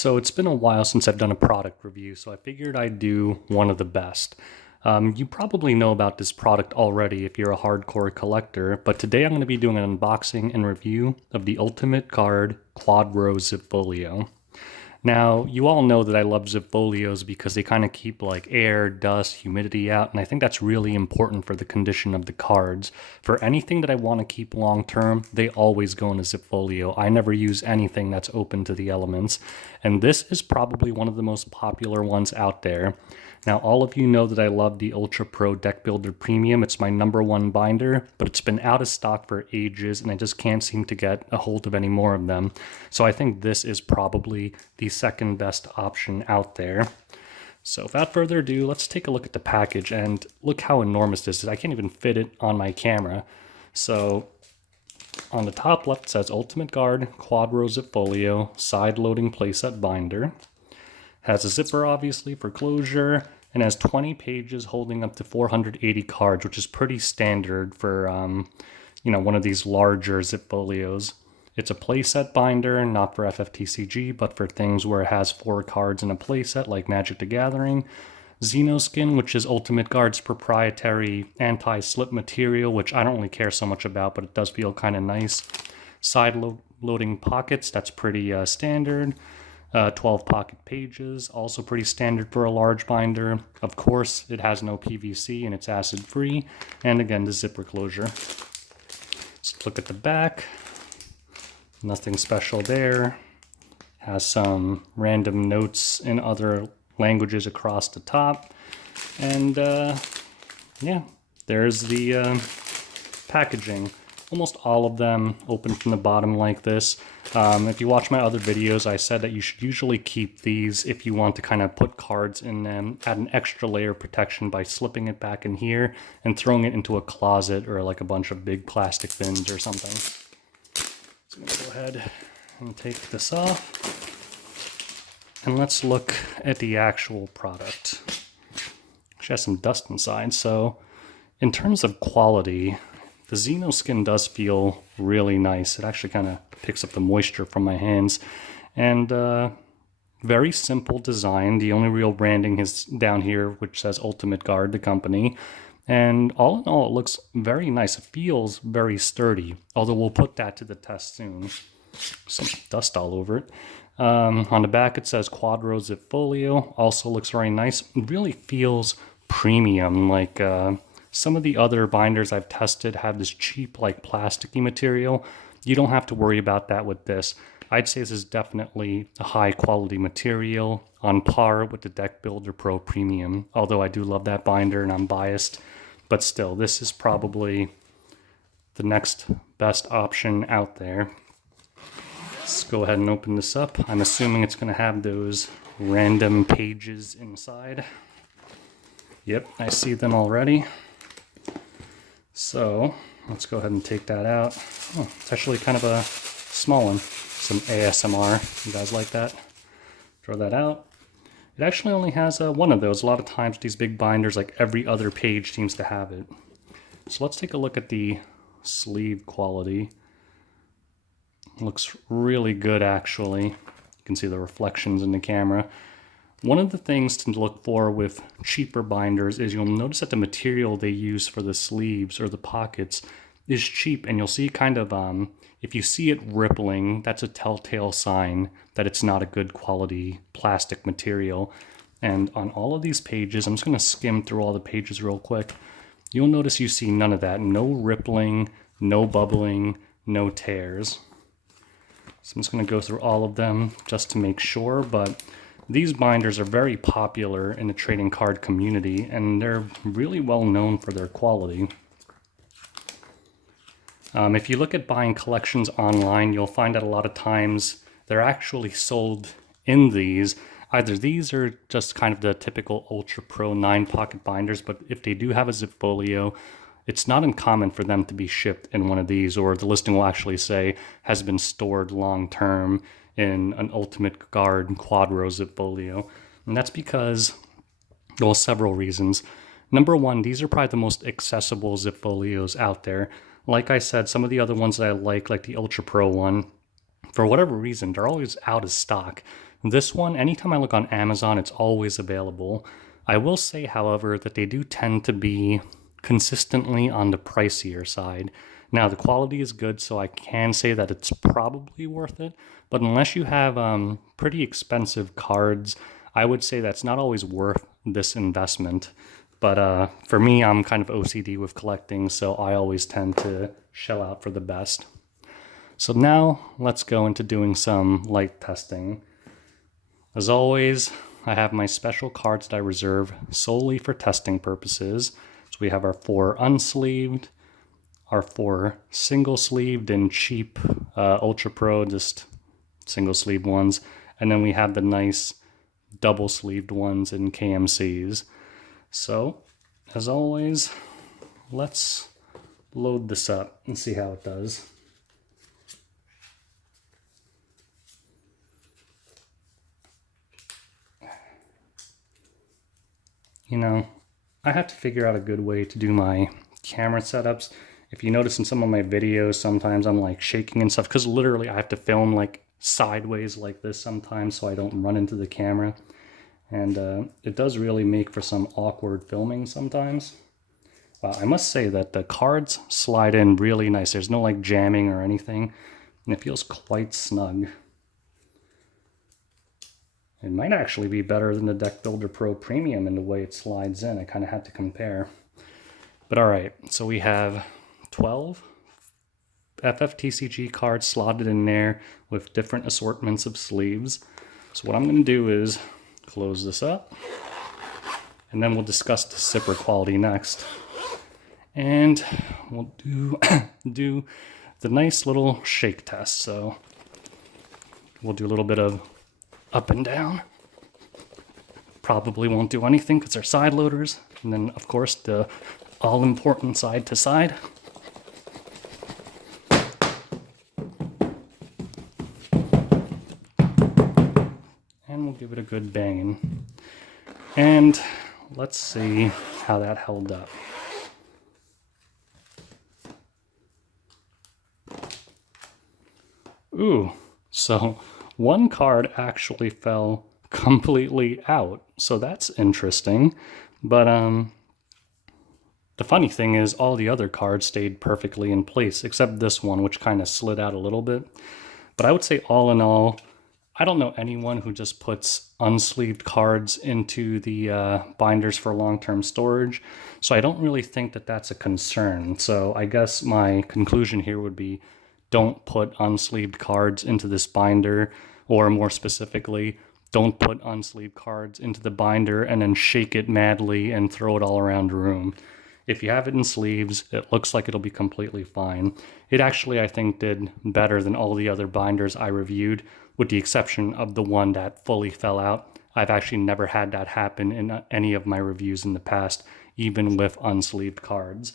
So it's been a while since I've done a product review, so I figured I'd do one of the best. You probably know about this product already if you're a hardcore collector, but today I'm going to be doing an unboxing and review of the Ultimate Guard QuadRow Zipfolio. Now, you all know that I love Zipfolios because they kind of keep like air, dust, humidity out, and I think that's really important for the condition of the cards. For anything that I want to keep long term, they always go in a Zipfolio. I never use anything that's open to the elements, and this is probably one of the most popular ones out there. Now, all of you know that I love the Ultra Pro Deck Builder Premium. It's my #1 binder, but it's been out of stock for ages, and I just can't seem to get a hold of any more of them. So I think this is probably the second best option out there. So without further ado, let's take a look at the package, and look how enormous this is. I can't even fit it on my camera. So on the top left, it says Ultimate Guard QuadRow Zipfolio Side-Loading Playset Binder. Has a zipper, obviously, for closure, and has 20 pages holding up to 480 cards, which is pretty standard for, one of these larger Zipfolios. It's a playset binder, not for FFTCG, but for things where it has 4 cards in a playset, like Magic the Gathering. Xenoskin, which is Ultimate Guard's proprietary anti-slip material, which I don't really care so much about, but it does feel kind of nice. Side-loading pockets, that's pretty standard. 12 pocket pages, also pretty standard for a large binder. Of course, it has no PVC and it's acid free. And again, the zipper closure. Let's look at the back. Nothing special there. Has some random notes in other languages across the top. And yeah, there's the packaging. Almost all of them open from the bottom like this. If you watch my other videos, I said that you should usually keep these if you want to kind of put cards in them, add an extra layer of protection by slipping it back in here and throwing it into a closet or like a bunch of big plastic bins or something. So I'm gonna go ahead and take this off. And let's look at the actual product. Actually has some dust inside, so in terms of quality, the Xenoskin does feel really nice. It actually kind of picks up the moisture from my hands. And very simple design. The only real branding is down here, which says Ultimate Guard, the company. And all in all, it looks very nice. It feels very sturdy, although we'll put that to the test soon. Some dust all over it. On the back, it says QuadRow Zipfolio. Also looks very nice. It really feels premium, like some of the other binders I've tested have this cheap, like plasticky material. You don't have to worry about that with this. I'd say this is definitely a high quality material on par with the Deck Builder Pro Premium. Although I do love that binder and I'm biased, but still, this is probably the next best option out there. Let's go ahead and open this up. I'm assuming it's going to have those random pages inside. Yep, I see them already. So let's go ahead and take that out. Oh, it's actually kind of a small one. Some ASMR. You guys like that? Throw that out. It actually only has one of those. A lot of times these big binders, like every other page seems to have it. So let's take a look at the sleeve quality. Looks really good, actually. You can see the reflections in the camera. One of the things to look for with cheaper binders is you'll notice that the material they use for the sleeves or the pockets is cheap, and you'll see kind of, if you see it rippling, that's a telltale sign that it's not a good quality plastic material. And on all of these pages, I'm just going to skim through all the pages real quick. You'll notice you see none of that. No rippling, no bubbling, no tears. So I'm just going to go through all of them just to make sure, but these binders are very popular in the trading card community, and they're really well known for their quality. If you look at buying collections online, you'll find that a lot of times they're actually sold in these. Either these are just kind of the typical Ultra Pro 9-pocket binders, but if they do have a Zipfolio, it's not uncommon for them to be shipped in one of these, or the listing will actually say has been stored long-term in an Ultimate Guard QuadRow Zipfolio. And that's because, well, several reasons. Number one, these are probably the most accessible Zipfolios out there. Like I said, some of the other ones that I like the Ultra Pro one, for whatever reason, they're always out of stock. This one, anytime I look on Amazon, it's always available. I will say, however, that they do tend to be consistently on the pricier side. Now, the quality is good, so I can say that it's probably worth it. But unless you have pretty expensive cards, I would say that's not always worth this investment. But for me, I'm kind of OCD with collecting, so I always tend to shell out for the best. So now let's go into doing some light testing. As always, I have my special cards that I reserve solely for testing purposes. So we have our 4 unsleeved, our 4 single-sleeved and cheap Ultra Pro, just single-sleeved ones. And then we have the nice double-sleeved ones in KMCs. So, as always, let's load this up and see how it does. You know, I have to figure out a good way to do my camera setups. If you notice in some of my videos, sometimes I'm like shaking and stuff, because literally I have to film like sideways like this sometimes so I don't run into the camera. And it does really make for some awkward filming sometimes. I must say that the cards slide in really nice. There's no like jamming or anything, and it feels quite snug. It might actually be better than the Deck Builder Pro Premium in the way it slides in. I kind of had to compare. But all right, so we have 12 FFTCG cards slotted in there with different assortments of sleeves. So what I'm going to do is close this up, and then we'll discuss the zipper quality next. And we'll do the nice little shake test. So we'll do a little bit of up and down. Probably won't do anything because they're side loaders. And then, of course, the all-important side to side. And we'll give it a good banging. And let's see how that held up. Ooh, so one card actually fell completely out, so that's interesting. But the funny thing is all the other cards stayed perfectly in place, except this one, which kind of slid out a little bit. But I would say all in all, I don't know anyone who just puts unsleeved cards into the binders for long-term storage, so I don't really think that that's a concern. So I guess my conclusion here would be, don't put unsleeved cards into this binder, or more specifically, don't put unsleeved cards into the binder and then shake it madly and throw it all around the room. If you have it in sleeves, it looks like it'll be completely fine. It actually, I think, did better than all the other binders I reviewed, with the exception of the one that fully fell out. I've actually never had that happen in any of my reviews in the past, even with unsleeved cards.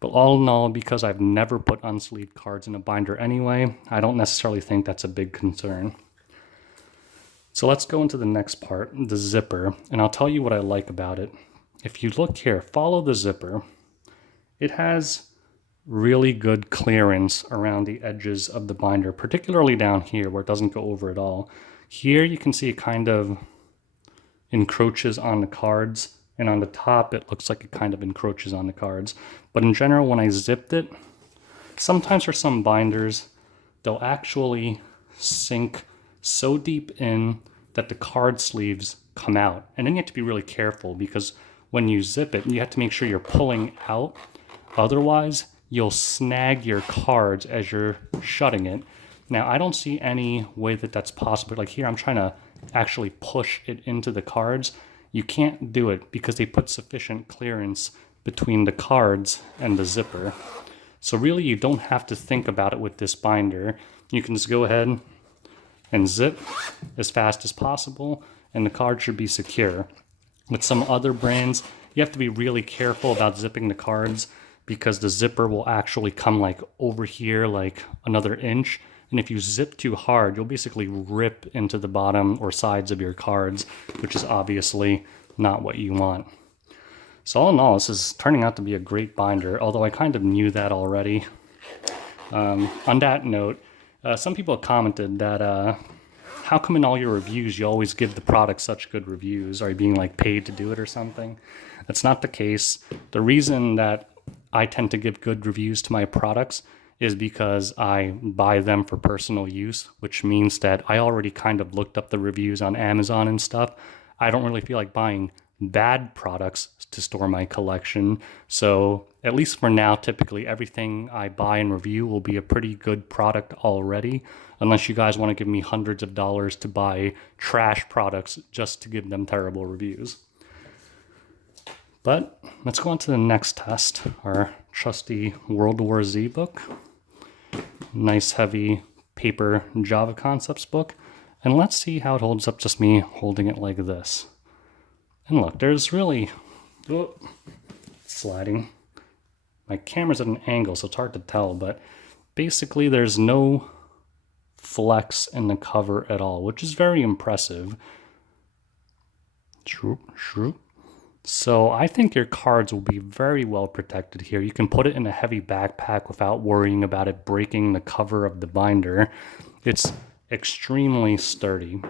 But all in all, because I've never put unsleeved cards in a binder anyway, I don't necessarily think that's a big concern. So let's go into the next part, the zipper, and I'll tell you what I like about it. If you look here, follow the zipper. It has really good clearance around the edges of the binder, particularly down here where it doesn't go over at all. Here you can see it kind of encroaches on the cards, and on the top it looks like it kind of encroaches on the cards. But in general, when I zipped it, sometimes for some binders, they'll actually sink so deep in that the card sleeves come out. And then you have to be really careful, because when you zip it, you have to make sure you're pulling out. Otherwise, you'll snag your cards as you're shutting it. Now, I don't see any way that that's possible. Like here, I'm trying to actually push it into the cards. You can't do it because they put sufficient clearance between the cards and the zipper. So really, you don't have to think about it with this binder. You can just go ahead and zip as fast as possible, and the card should be secure. With some other brands, you have to be really careful about zipping the cards, because the zipper will actually come like over here, like another inch. And if you zip too hard, you'll basically rip into the bottom or sides of your cards, which is obviously not what you want. So all in all, this is turning out to be a great binder, although I kind of knew that already. On that note, Some people have commented that how come in all your reviews you always give the product such good reviews? Are you being like paid to do it or something? That's not the case. The reason that I tend to give good reviews to my products is because I buy them for personal use, which means that I already kind of looked up the reviews on Amazon and stuff. I don't really feel like buying bad products to store my collection. So at least for now, typically everything I buy and review will be a pretty good product already, unless you guys want to give me hundreds of dollars to buy trash products just to give them terrible reviews. But let's go on to the next test, our trusty World War Z book. Nice heavy paper Java concepts book. And let's see how it holds up, just me holding it like this. And look, there's really, sliding. My camera's at an angle, so it's hard to tell, but basically there's no flex in the cover at all, which is very impressive. So I think your cards will be very well protected here. You can put it in a heavy backpack without worrying about it breaking the cover of the binder. It's extremely sturdy.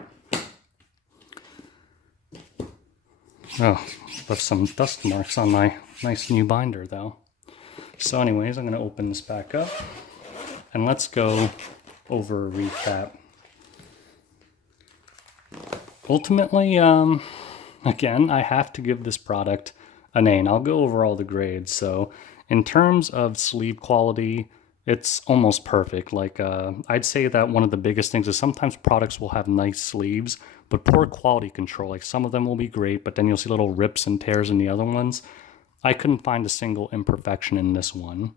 Oh, left some dust marks on my nice new binder though. So anyways, I'm going to open this back up and let's go over a recap. Ultimately, again, I have to give this product an A, and I'll go over all the grades. So in terms of sleeve quality, it's almost perfect. Like I'd say that one of the biggest things is sometimes products will have nice sleeves, but poor quality control. Like some of them will be great, but then you'll see little rips and tears in the other ones. I couldn't find a single imperfection in this one.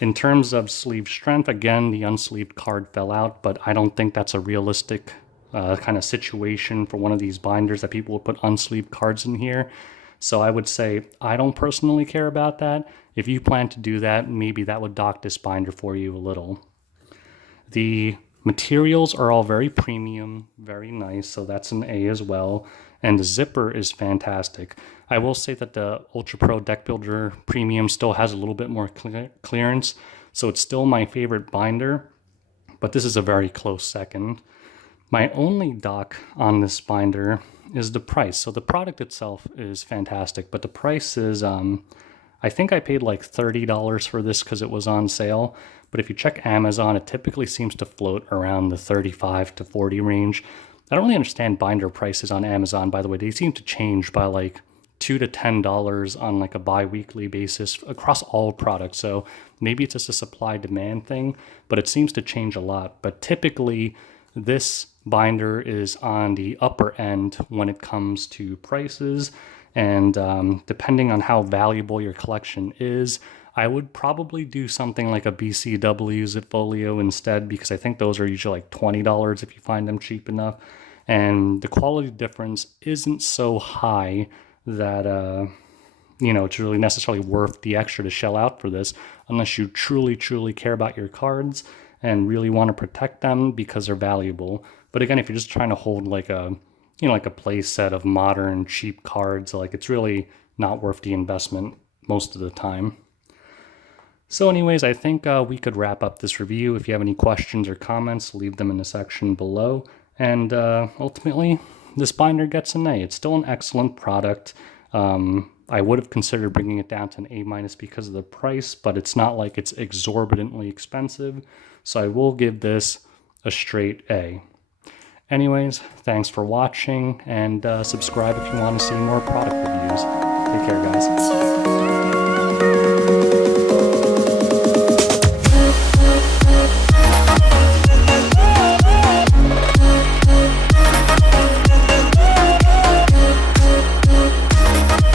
In terms of sleeve strength, again, the unsleeved card fell out, but I don't think that's a realistic kind of situation for one of these binders that people would put unsleeved cards in here. So I would say I don't personally care about that. If you plan to do that, maybe that would dock this binder for you a little. The materials are all very premium, very nice, so that's an A as well. And the zipper is fantastic. I will say that the Ultra Pro Deck Builder Premium still has a little bit more clearance, so it's still my favorite binder, but this is a very close second. My only dock on this binder is the price. So the product itself is fantastic, but the price is, I think I paid like $30 for this because it was on sale. But if you check Amazon, it typically seems to float around the $35 to $40 range. I don't really understand binder prices on Amazon, by the way. They seem to change by like $2 to $10 on like a bi-weekly basis across all products. So maybe it's just a supply-demand thing, but it seems to change a lot. But typically, this binder is on the upper end when it comes to prices, and depending on how valuable your collection is, I would probably do something like a BCW Zipfolio instead, because I think those are usually like $20 if you find them cheap enough, and the quality difference isn't so high that it's really necessarily worth the extra to shell out for this, unless you truly care about your cards and really want to protect them because they're valuable. But again, if you're just trying to hold like a play set of modern cheap cards, like it's really not worth the investment most of the time. So anyways, I think we could wrap up this review. If you have any questions or comments, leave them in the section below. And ultimately, this binder gets an A. It's still an excellent product. I would have considered bringing it down to an A- because of the price, but it's not like it's exorbitantly expensive. So I will give this a straight A. Anyways, thanks for watching, and subscribe if you want to see more product reviews. Take care, guys.